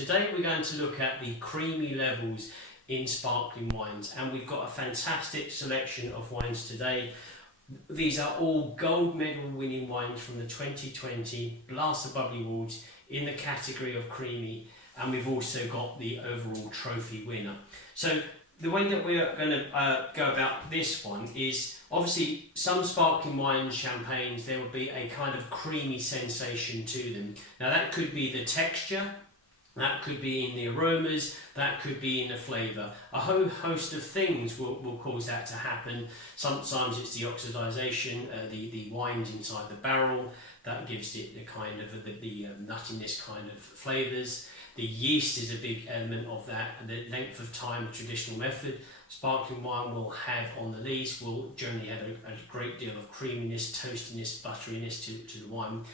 Today we're going to look at the creamy levels in sparkling wines, and we've got a fantastic selection of wines today. These are all gold medal winning wines from the 2020 Glass of Bubbly Awards in the category of creamy, and we've also got the overall trophy winner. So the way that we're going to go about this one is, obviously some sparkling wines, champagnes, there will be a kind of creamy sensation to them. Now that could be the texture, that could be in the aromas, that could be in the flavour. A whole host of things will cause that to happen. Sometimes it's the oxidisation, the wines inside the barrel, that gives it the kind of the nuttiness kind of flavours. The yeast is a big element of that, and the length of time, traditional method, sparkling wine will have on the lees will generally have a great deal of creaminess, toastiness, butteriness to the wine.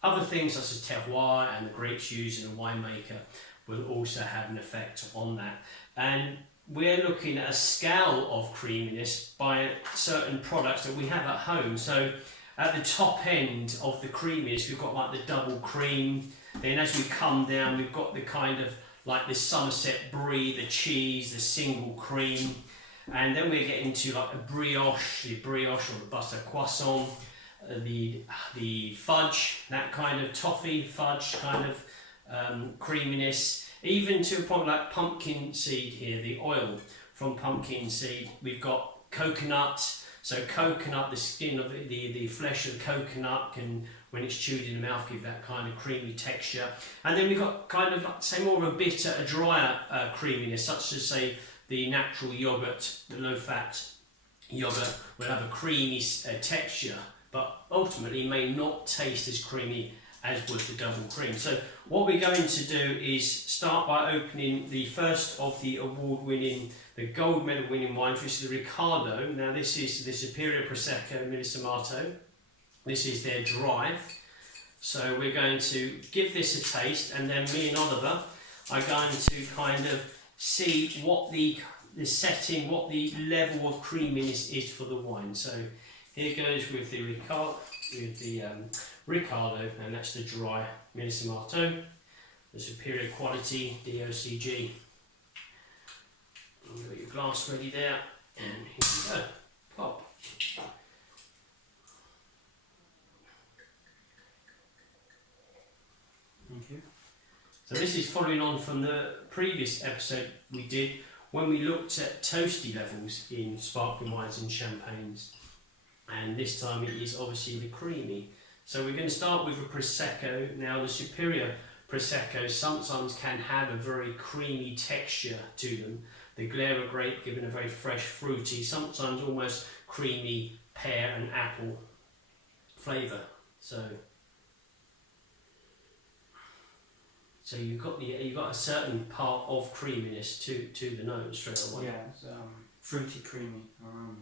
Other things such as terroir and the grapes used in a winemaker will also have an effect on that. And we're looking at a scale of creaminess by certain products that we have at home. So at the top end of the creaminess, we've got like the double cream. Then as we come down, we've got the kind of like the Somerset Brie, the cheese, the single cream. And then we get into like the brioche or the butter croissant, the fudge, that kind of toffee fudge kind of creaminess. Even to a point like pumpkin seed here, the oil from pumpkin seed. We've got coconut. So coconut, the skin of the flesh of the coconut can, when it's chewed in the mouth, give that kind of creamy texture. And then we've got kind of, say, more of a bitter, a drier creaminess, such as, say, the natural yogurt, the low-fat yogurt will have a creamy texture, but ultimately may not taste as creamy as would the double cream. So what we're going to do is start by opening the first of the award-winning, the gold medal winning wines, which is the Riccardo. Now this is the Superior Prosecco Millisamato. This is their dry. So we're going to give this a taste, and then me and Oliver are going to kind of see what the setting, what the level of creaminess is for the wine. So here goes with the Riccardo, and that's the dry Millisamato, the Superior Quality DOCG. You've got your glass ready there, and here we go. Pop. Thank you. So this is following on from the previous episode we did when we looked at toasty levels in sparkling wines and champagnes, and this time it is obviously the creamy. So we're going to start with a Prosecco. Now the Superior Prosecco sometimes can have a very creamy texture to them. The Glera grape giving a very fresh, fruity, sometimes almost creamy pear and apple flavour. So you've got a certain part of creaminess to the nose straight away. Yeah, it's fruity, creamy aroma.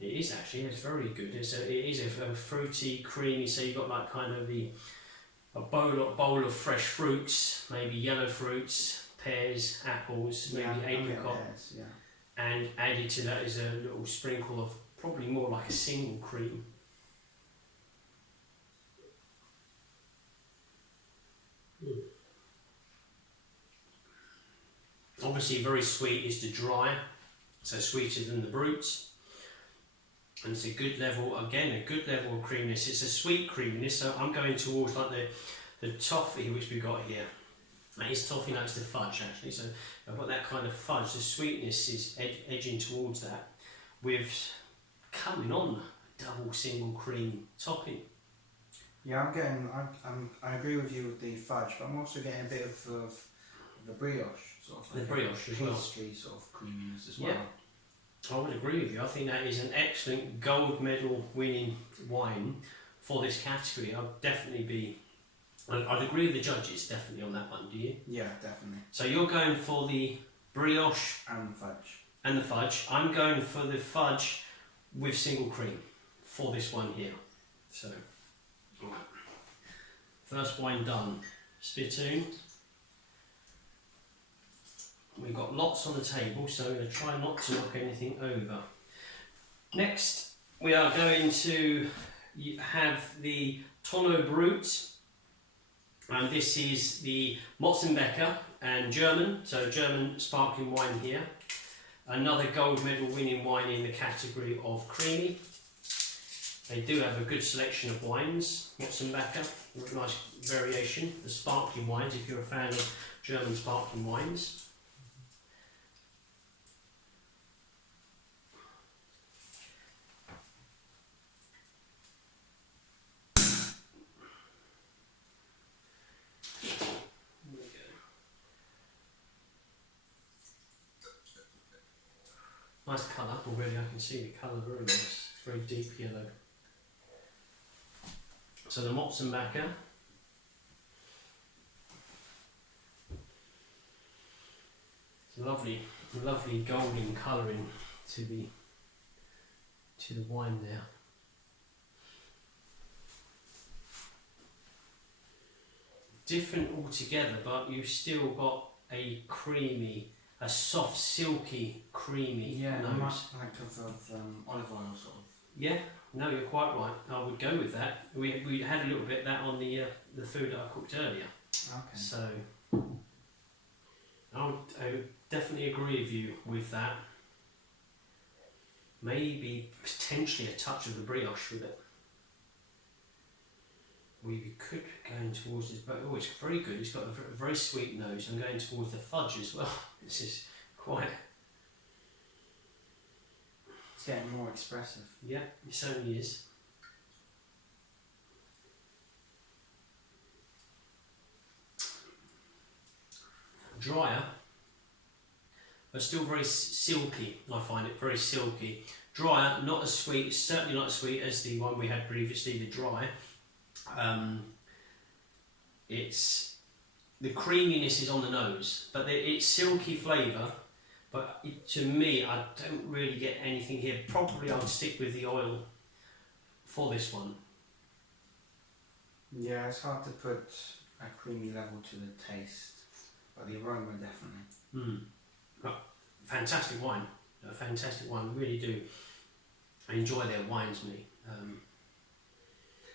It is actually. It's very good. It is a fruity, creamy. So you've got like kind of a bowl of fresh fruits, maybe yellow fruits, pears, apples, maybe apricot, and added to that is a little sprinkle of probably more like a single cream. Obviously very sweet is the dry, so sweeter than the brutes. And it's a good level, again, a good level of creaminess. It's a sweet creaminess, so I'm going towards like the toffee which we got here. That is toffee, that's the fudge actually, so I've got that kind of fudge. The sweetness is edging towards that with coming on double single cream topping. Yeah, I agree with you with the fudge, but I'm also getting a bit of the brioche, sort of like the brioche as well. Pastry sort of creaminess as well. Yeah. I would agree with you. I think that is an excellent gold medal winning wine for this category. I'd agree with the judges definitely on that one, do you? Yeah, definitely. So you're going for the brioche and the fudge. I'm going for the fudge with single cream for this one here. So, right. First wine done. Spittoon. We've got lots on the table, so we're going to try not to knock anything over. Next, we are going to have the Tonneau Brut, And this is the Mozzenbecker and German, so German sparkling wine here. Another gold medal winning wine in the category of creamy. They do have a good selection of wines, Mozzenbecker, nice variation. The sparkling wines, if you're a fan of German sparkling wines. Nice colour already, I can see the colour very nice, very deep yellow. So the Mozzenbecker. It's a lovely golden colouring to the wine there. Different altogether, but you've still got a creamy, a soft, silky, creamy nose. Like of olive oil sort of. Yeah, no, you're quite right. I would go with that. We had a little bit of that on the food that I cooked earlier. Okay. So I would definitely agree with you with that. Maybe potentially a touch of the brioche with it. We could go in towards this, but it's very good. It's got a very sweet nose. I'm going towards the fudge as well. This is quite. It's getting more expressive. Yeah, it certainly is. Drier, but still very silky. I find it very silky. Drier, not as sweet. Certainly not as sweet as the one we had previously, the dry. It's the creaminess is on the nose, but it's silky flavour. But to me, I don't really get anything here. Probably I'd stick with the oil for this one. Yeah, it's hard to put a creamy level to the taste, but the aroma definitely. Oh, fantastic wine. A fantastic wine. Really do enjoy their wines, me.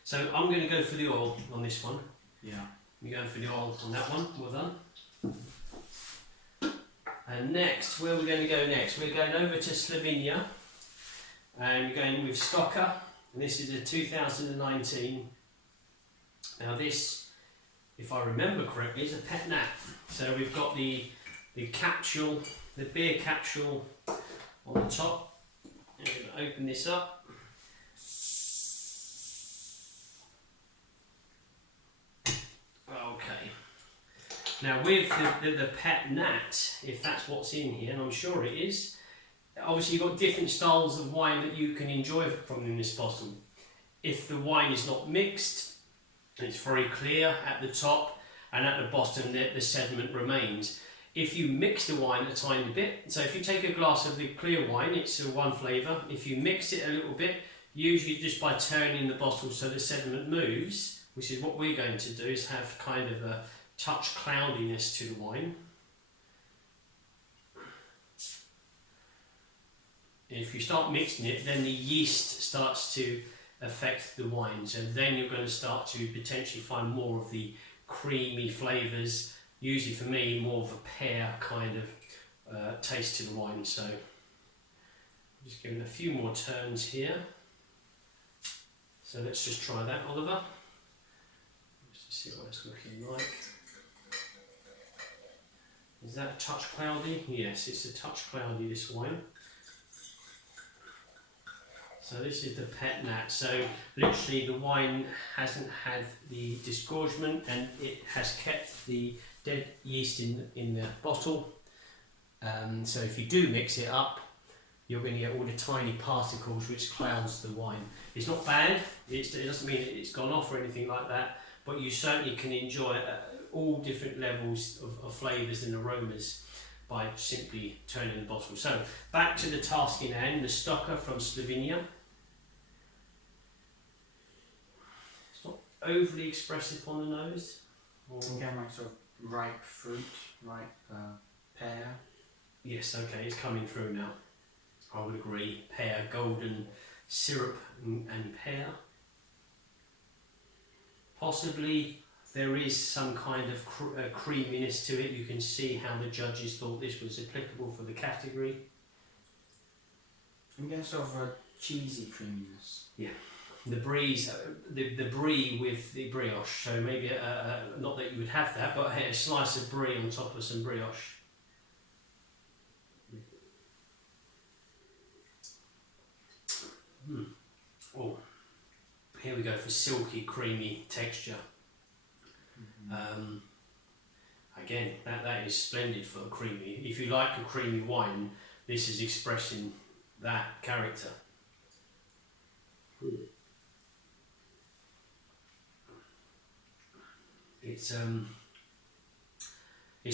So I'm going to go for the oil on this one. Yeah. You're going for the oil on that one. Well done. And next, where are we going to go next? We're going over to Slovenia. And we're going with Stocker. And this is a 2019. Now this, if I remember correctly, is a pet nat. So we've got the capsule, the beer capsule on the top. I'm going to open this up. Okay. Now with the pet nat, if that's what's in here, and I'm sure it is, obviously you've got different styles of wine that you can enjoy from in this bottle. If the wine is not mixed, it's very clear at the top, and at the bottom the sediment remains. If you mix the wine a tiny bit, so if you take a glass of the clear wine, it's one flavour. If you mix it a little bit, usually just by turning the bottle so the sediment moves, which is what we're going to do, is have kind of a touch cloudiness to the wine. If you start mixing it, then the yeast starts to affect the wine, so then you're going to start to potentially find more of the creamy flavours. Usually for me, more of a pear kind of taste to the wine. So just giving a few more turns here. So let's just try that, Oliver. Just to see what it's looking like. Is that a touch cloudy? Yes, it's a touch cloudy, this wine. So this is the pet nat. So literally the wine hasn't had the disgorgement and it has kept the dead yeast in the bottle. So if you do mix it up, you're going to get all the tiny particles which clouds the wine. It's not bad, it doesn't mean it's gone off or anything like that, but you certainly can enjoy all different levels of flavours and aromas by simply turning the bottle. So back to the task in hand, the Stocker from Slovenia. It's not overly expressive on the nose. Again, like sort of ripe fruit, ripe pear. Yes, okay, it's coming through now. I would agree. Pear, golden syrup and pear. Possibly there is some kind of creaminess to it. You can see how the judges thought this was applicable for the category. I'm getting sort of a cheesy creaminess. Yeah, the brie's, the brie with the brioche. So maybe not that you would have that, but a slice of brie on top of some brioche. Oh, here we go for silky, creamy texture. Again, that is splendid for a creamy. If you like a creamy wine, this is expressing that character. It's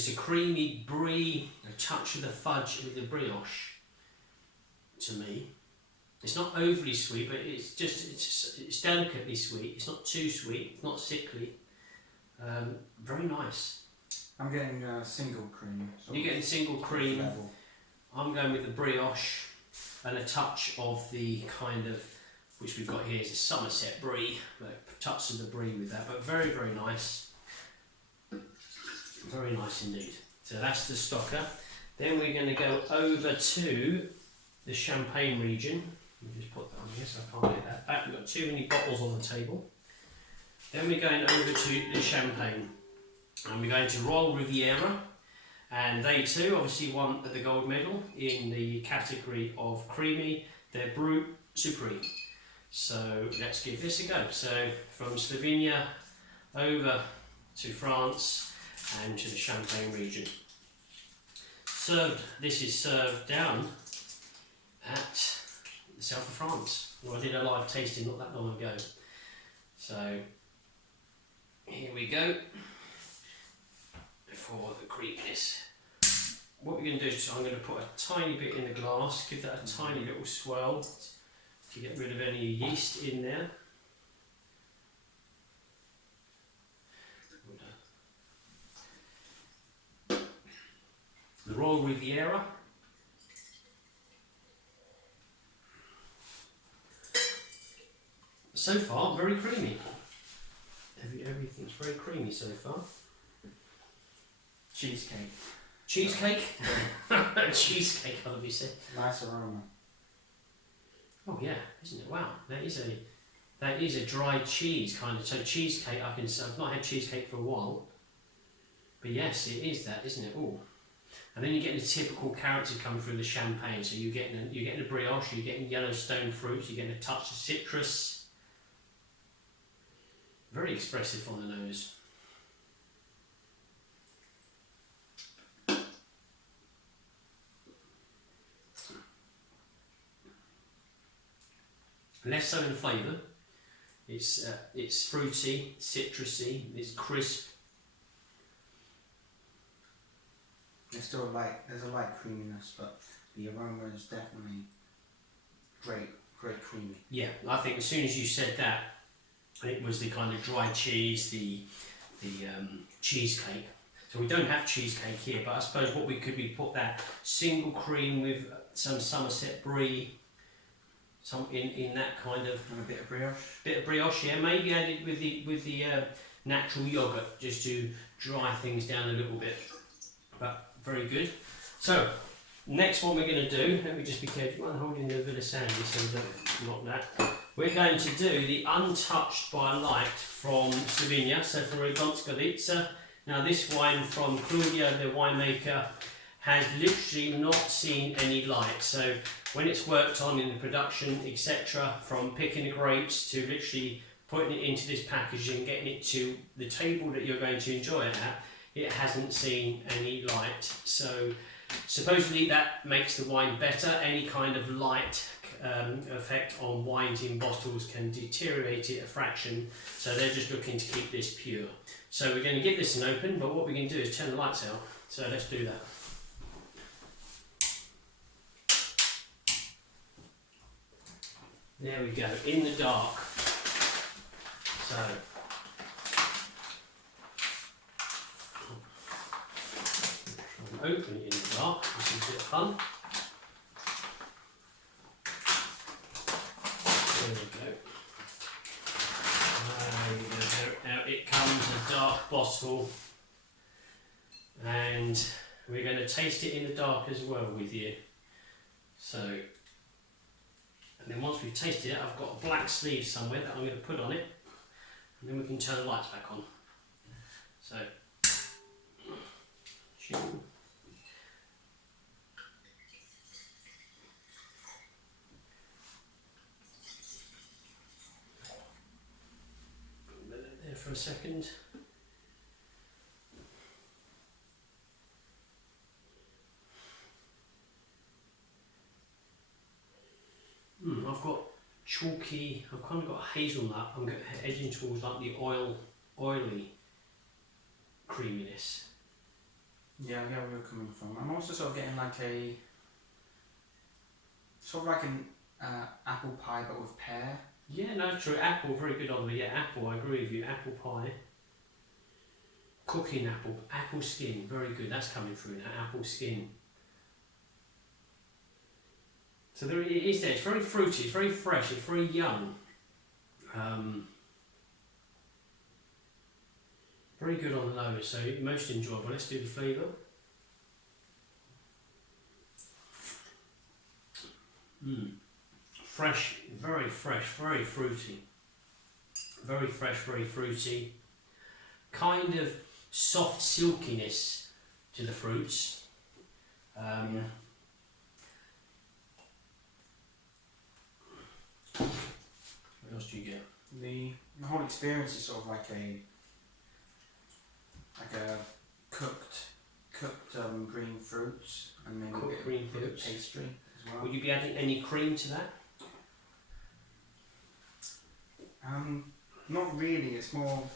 a creamy brie, a touch of the fudge with the brioche. To me, it's not overly sweet, but it's delicately sweet. It's not too sweet. It's not sickly. Very nice. I'm getting single cream. You're getting single cream. Level. I'm going with the brioche and a touch of the kind of, which we've got here is a Somerset brie, a touch of the brie with that, but very, very nice. Very nice indeed. So that's the stocker. Then we're going to go over to the Champagne region. Let me just put that on here so I can't get that back. We've got too many bottles on the table. Then we're going over to the Champagne. And we're going to Royal Riviera. And they too obviously won the gold medal in the category of creamy. They're Brut Supreme. So let's give this a go. So from Slovenia over to France and to the Champagne region. This is served down at the south of France. Well, I did a live tasting not that long ago. So here we go. For the creaminess. What we're going to do is I'm going to put a tiny bit in the glass, give that a tiny little swirl to get rid of any yeast in there. The Royal Riviera. So far, very creamy. Everything's very creamy so far. Cheesecake. Cheesecake? Cheesecake, I'll be said. Nice aroma. Oh yeah, isn't it? Wow, that is a dry cheese kind of. So cheesecake, I've not had cheesecake for a while, but yes, it is that, isn't it? Oh, and then you're getting the typical characters coming through the champagne. So you're getting a brioche, you're getting yellow stone fruit, you're getting a touch of citrus. Very expressive on the nose. Less so in flavour. It's fruity, citrusy, it's crisp. There's still there's a light creaminess, but the aroma is definitely great creamy. Yeah, I think as soon as you said that, it was the kind of dry cheese, the cheesecake. So we don't have cheesecake here, but I suppose what we could be put that single cream with some Somerset brie. Some in that kind of And a bit of brioche. Bit of brioche, yeah. Maybe add it with the natural yogurt just to dry things down a little bit. But very good. So next one we're going to do. Let me just be careful. I'm holding the Villa Sandy so don't knock that. We're going to do the Untouched by Light from Slovenia. So from Rigonskalica. Now this wine from Claudia, the winemaker, has literally not seen any light. So when it's worked on in the production, etc., from picking the grapes to literally putting it into this packaging, getting it to the table that you're going to enjoy it at, it hasn't seen any light. So supposedly that makes the wine better. Any kind of light effect on wines in bottles can deteriorate it a fraction. So they're just looking to keep this pure. So we're going to give this an open, but what we're going to do is turn the lights out. So let's do that. There we go, in the dark. So, open it in the dark, this is a bit of fun. There we go. There it comes, as dark bottle, and we're going to taste it in the dark as well with you. So, and then once we've tasted it, I've got a black sleeve somewhere that I'm going to put on it, and then we can turn the lights back on. So, there for a second. I've got chalky, I've kind of got hazelnut, I'm edging towards like the oily creaminess. Yeah, I get where you're coming from. I'm also sort of getting like a, sort of like an apple pie but with pear. Yeah, no, true. Apple, very good on the, yeah, apple, I agree with you. Apple pie. Cooking apple, apple skin, very good. That's coming through now, apple skin. So there it is there. It's very fruity, it's very fresh, it's very young. Very good on the nose, so most enjoyable. Let's do the flavour. Fresh, very fruity. Very fresh, very fruity. Kind of soft silkiness to the fruits. Yeah. What else do you get? The whole experience is sort of like a cooked green fruits and maybe Cooked a bit, green bit of fruits. pastry as well. Would you be adding any cream to that? Not really. It's more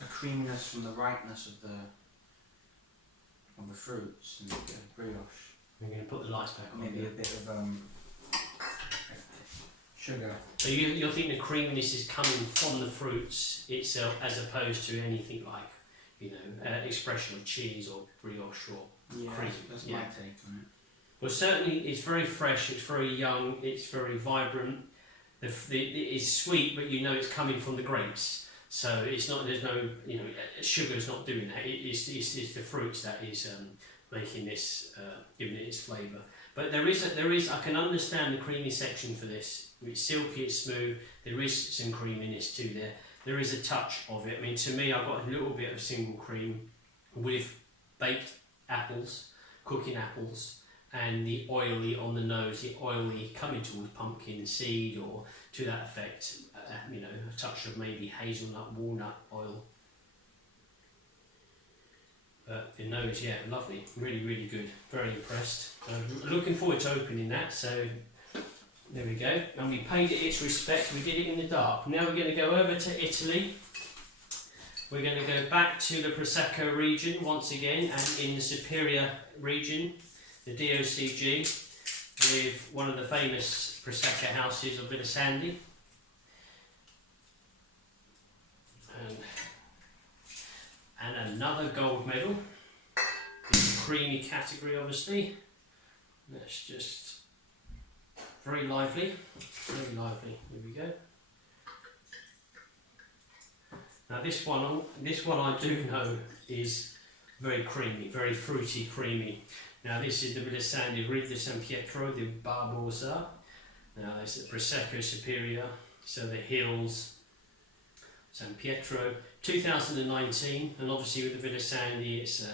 a creaminess from the ripeness of the fruits and a bit of brioche. We're going to put the lights back on. Maybe a bit of sugar. So you're thinking the creaminess is coming from the fruits itself, as opposed to anything like, you know, expression of cheese or brioche or cream. That's my take on it. Well, certainly it's very fresh. It's very young. It's very vibrant. It's sweet, but you know it's coming from the grapes. So it's not. There's no, you know, sugar's not doing that. It's the fruits that is making this, giving it its flavour. But there is. I can understand the creamy section for this. It's silky, it's smooth. There is some creaminess too there. There is a touch of it. I mean, to me, I've got a little bit of single cream with baked apples, cooking apples, and the oily on the nose. The oily coming towards pumpkin seed or to that effect. You know, a touch of maybe hazelnut, walnut oil. But the nose, yeah, lovely, really good. Very impressed. Looking forward to opening that. So there we go. And we paid it its respect. We did it in the dark. Now we're going to go over to Italy. We're going to go back to the Prosecco region once again, and in the Superior region, the DOCG, with one of the famous Prosecco houses of Villasandi. And another gold medal in the creamy category, obviously. That's just very lively, very lively. Here we go. Now this one I do know is very creamy, very fruity, creamy. Now this is the Villasandi Rive di San Pietro di Barbosa. Now this is the Prosecco Superior, so the hills, San Pietro, 2019, and obviously with the Villasandi, it's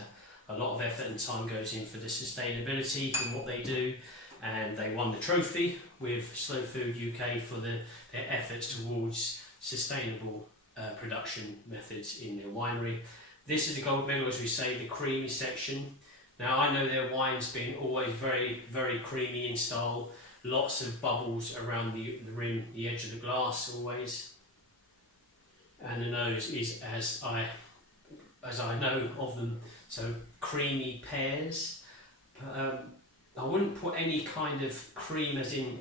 a lot of effort and time goes in for the sustainability and what they do, and they won the trophy with Slow Food UK for their efforts towards sustainable production methods in their winery. This is the gold medal, as we say, the creamy section. Now I know their wine's been always very creamy in style, lots of bubbles around the rim, the edge of the glass always. And the nose is as I know of them, so creamy pears. But I wouldn't put any kind of cream as in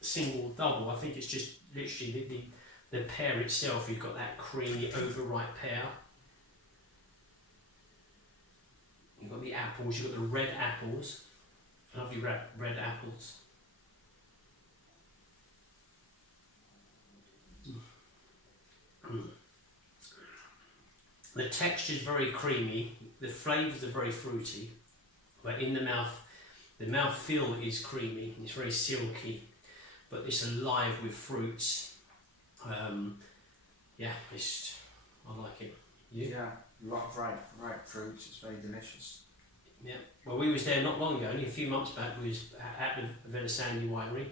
single double. I think it's just literally the pear itself. You've got that creamy overripe pear. You've got the apples. You've got the red apples. Lovely red apples. The texture is very creamy, the flavours are very fruity, but in the mouth feel is creamy, it's very silky, but it's alive with fruits. Yeah, I like it. You? Yeah, a lot of ripe fruits. It's very delicious. Yeah. Well, we was there not long ago, only a few months back. We was at the Velasandi winery.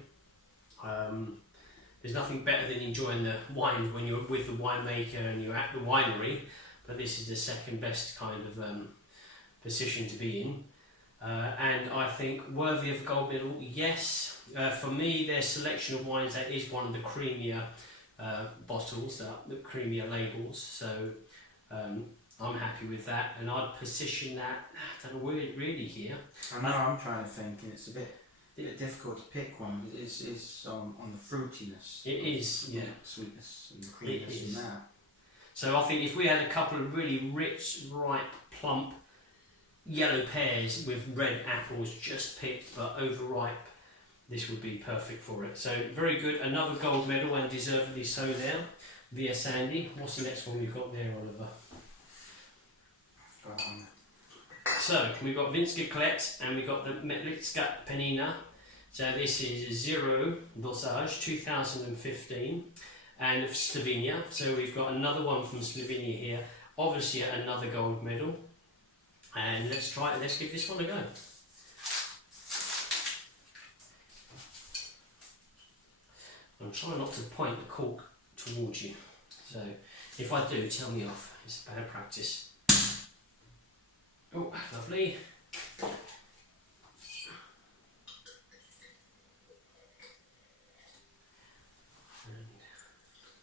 There's nothing better than enjoying the wine when you're with the winemaker and you're at the winery, but this is the second best kind of position to be in. And I think worthy of gold medal, yes. For me, their selection of wines, that is one of the creamier bottles, the creamier labels. So I'm happy with that, and I'd position that. I don't know where it really here. I know. I'm trying to think, and it's a bit difficult to pick one. It is on the fruitiness. It is, yeah. Sweetness and creaminess in that. So I think if we had a couple of really rich, ripe, plump yellow pears with red apples just picked but overripe, this would be perfect for it. So very good. Another gold medal, and deservedly so there. Via Sandy. What's the next one we've got there, Oliver? So we've got Vinska Colette and we've got the Metlitska Penina. So this is Zero Dosage 2015 and Slovenia. So we've got another one from Slovenia here. Obviously another gold medal. And let's try it. Let's give this one a go. I'm trying not to point the cork towards you. So if I do, tell me off. It's bad practice. Oh, lovely. And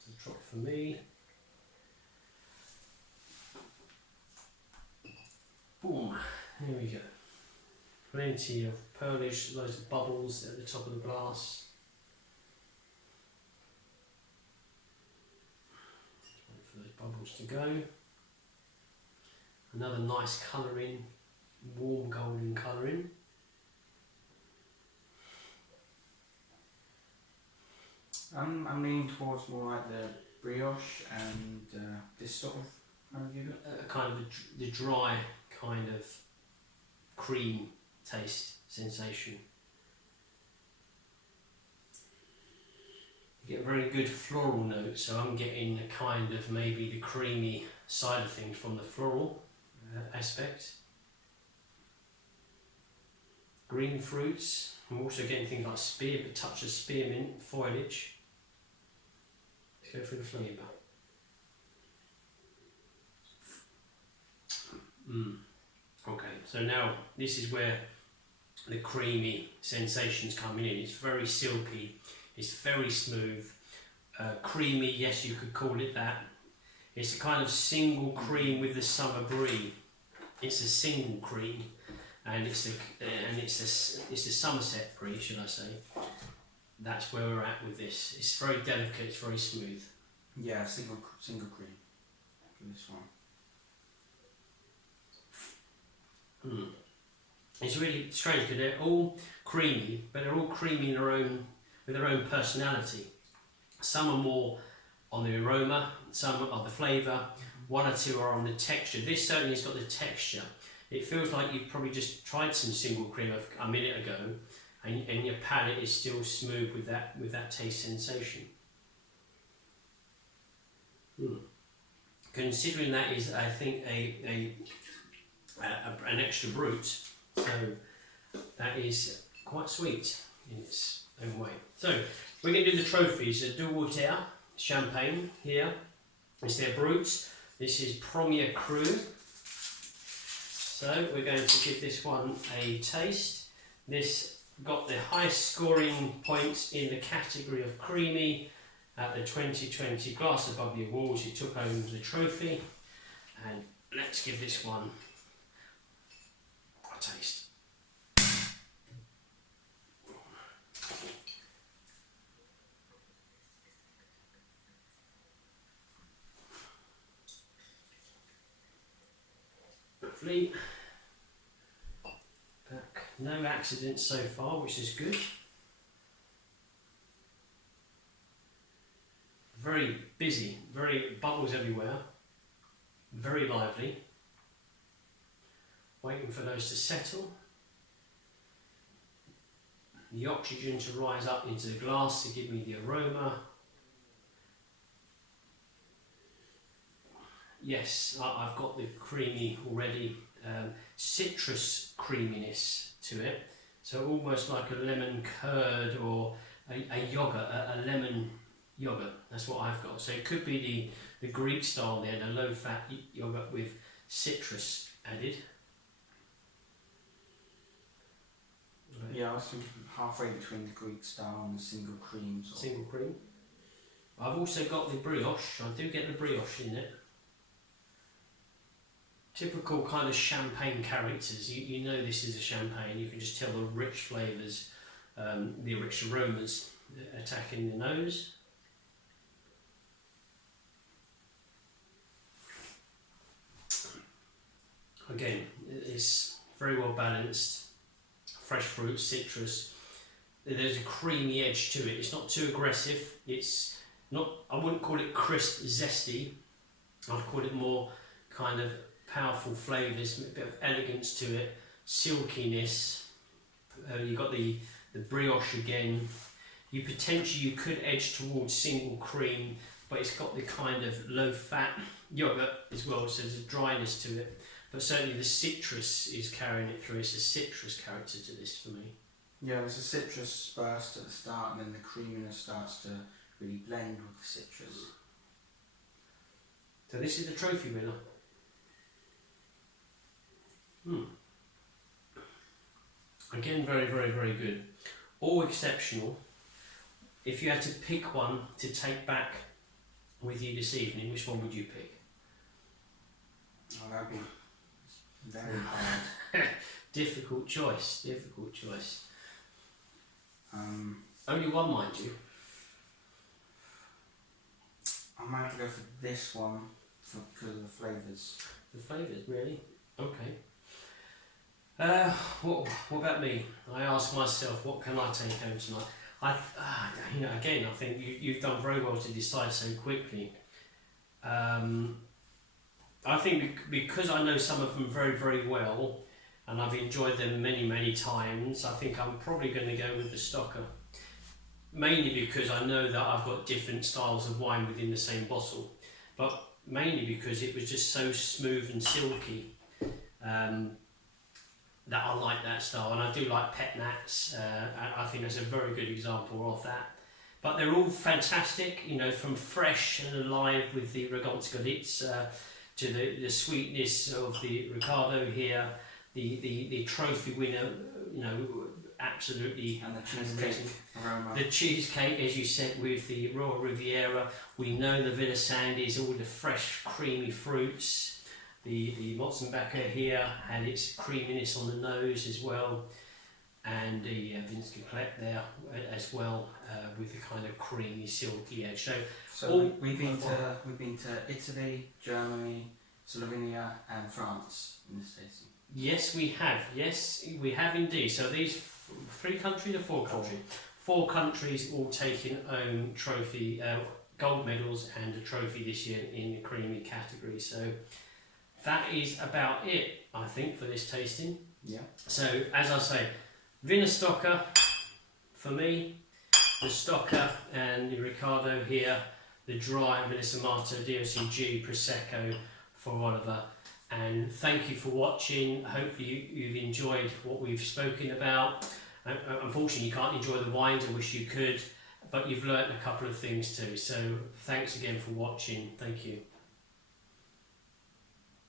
a drop for me. Boom. There we go. Plenty of pearlish, loads of bubbles at the top of the glass. Wait for those bubbles to go. Another nice colouring, warm golden colouring. I'm leaning towards more like the brioche and this sort of kind of unit. Kind of the dry kind of cream taste sensation. You get a very good floral note, so I'm getting a kind of maybe the creamy side of things from the floral aspect. Green fruits. I'm also getting things like a touch of spearmint foliage. Let's go through the flavour. Okay, so now this is where the creamy sensations coming in. It's very silky, it's very smooth, creamy, yes, you could call it that. It's a kind of single cream with the summer brie. It's a single cream, and it's the Somerset brie, should I say? That's where we're at with this. It's very delicate. It's very smooth. Yeah, single cream for this one. It's really strange because they're all creamy, but they're all creamy in with their own personality. Some are more on the aroma, some are the flavour, one or two are on the texture. This certainly has got the texture. It feels like you've probably just tried some single cream a minute ago, and your palate is still smooth with that taste sensation. Considering that is, I think, an extra brut, so that is quite sweet in its own way. So we're going to do the trophies. The Deux Wauters champagne here. It's their brut. This is Premier Cru. So we're going to give this one a taste. This got the highest scoring points in the category of creamy at the 2020 Glass of Bubbly Awards. It took home the trophy, and let's give this one a taste. Lovely. Back. No accidents so far, which is good. Very busy, very bubbles everywhere. very lively. Waiting for those to settle. The oxygen to rise up into the glass to give me the aroma. Yes, I've got the creamy already, citrus creaminess to it. So almost like a lemon curd or a yogurt, a lemon yogurt. That's what I've got. So it could be the Greek style there, the low fat yogurt with citrus added. Yeah, I was thinking halfway between the Greek style and the single cream. Single cream. I've also got the brioche. I do get the brioche in it. Typical kind of champagne characters. You know this is a champagne. You can just tell the rich flavours, the rich aromas attacking the nose. Again, it's very well balanced. Fresh fruit, citrus. There's a creamy edge to it. It's not too aggressive. It's not. I wouldn't call it crisp, zesty. I'd call it more kind of powerful flavours, a bit of elegance to it, silkiness. You've got the brioche again. You could edge towards single cream, but it's got the kind of low fat yogurt as well, so there's a dryness to it. But certainly the citrus is carrying it through. It's a citrus character to this for me. Yeah, there's a citrus burst at the start, and then the creaminess starts to really blend with the citrus. So this is the trophy winner. Again, very, very, very good. All exceptional. If you had to pick one to take back with you this evening, which one would you pick? Oh, that'd be very hard. Difficult choice, difficult choice. Only one, mind you. I might have to go for this one because of the flavours. The flavours, really? Okay. What about me? I ask myself, what can I take home tonight? Again, I think you've done very well to decide so quickly. I think because I know some of them very, very well, and I've enjoyed them many, many times, I think I'm probably going to go with the Stocker. Mainly because I know that I've got different styles of wine within the same bottle, but mainly because it was just so smooth and silky that I like that style, and I do like Pet Nats. I think that's a very good example of that. But they're all fantastic, from fresh and alive with the Ragazzi to the sweetness of the Riccardo here, the trophy winner, absolutely. And the cheesecake aroma. The cheesecake, as you said, with the Royal Riviera. We know the Villa Sandys, all the fresh, creamy fruits. The Mozzenbecker here had its creaminess on the nose as well, and the Vinskeklet there as well, with the kind of creamy, silky edge. So we've been to Italy, Germany, Slovenia, and France in this tasting. Yes, we have. Yes, we have indeed. So these 3 countries or 4 countries? 4 countries all taking home trophy, gold medals and a trophy this year in the creamy category. So that is about it, I think, for this tasting. Yeah. So, as I say, Wiener Stocker for me, the Stocker and the Riccardo here, the dry Amato DOCG Prosecco for Oliver. And thank you for watching. Hopefully you've enjoyed what we've spoken about. Unfortunately, you can't enjoy the wines. I wish you could, but you've learnt a couple of things too. So thanks again for watching. Thank you.